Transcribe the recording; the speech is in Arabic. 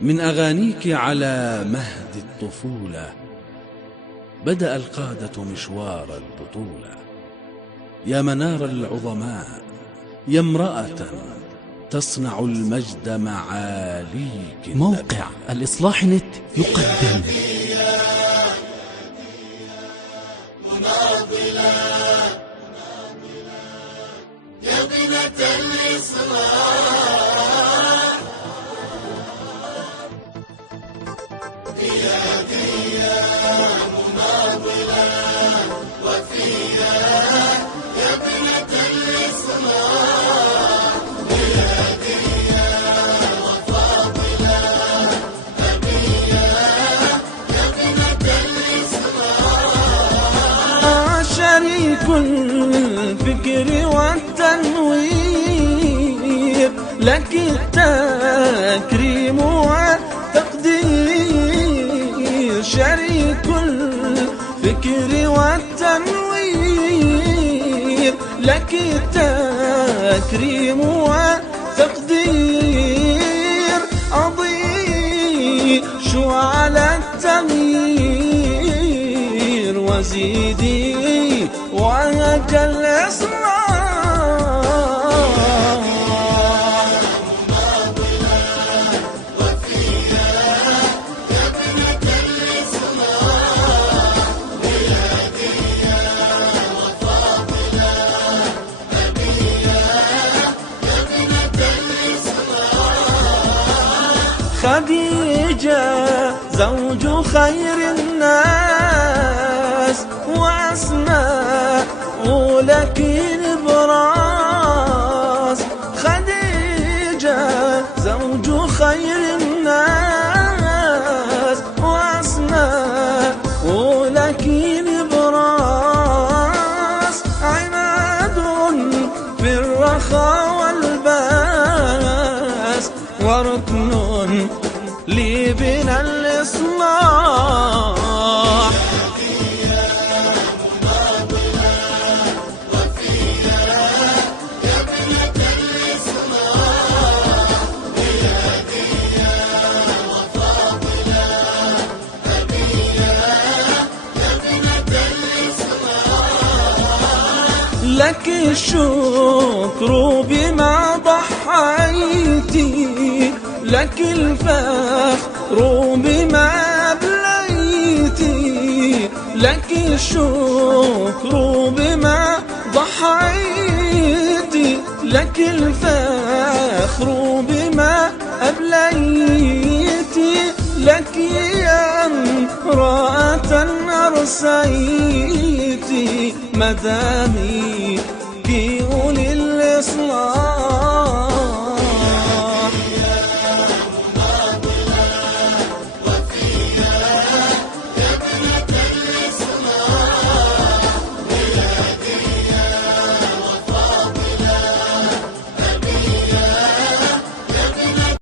من أغانيك على مهد الطفولة بدأ القادة مشوار البطولة. يا منار العظماء، يا امرأة تصنع المجد معاليك. موقع الإصلاح نت يقدم يا بنت الإصلاح قيادية مناضلة وفية يا بنت الإصلاح قيادية وفاضلة أبية يا بنت الإصلاح. شريك الفكر والتنوير، لك التكريم والتقدير. شريك الفكر والتنوير، لك التكريم والتقدير. أضيء على التغيير وزيدي وعيك الإصلاح. خديجة زوج خير الناس، وأسماء لك البراس. خديجة زوج خير الناس، وأسماء لك البراس. عناد في الرخاء والباس، وركن لي بنا الإصلاح. لك الشكر بما ضحيتي، لك الفخر بما أبليتي. لك الشكر بما ضحيتي، لك الفخر بما أبليتي. لك يا امرأة أرسيتي مدامي في أولي الإصلاح.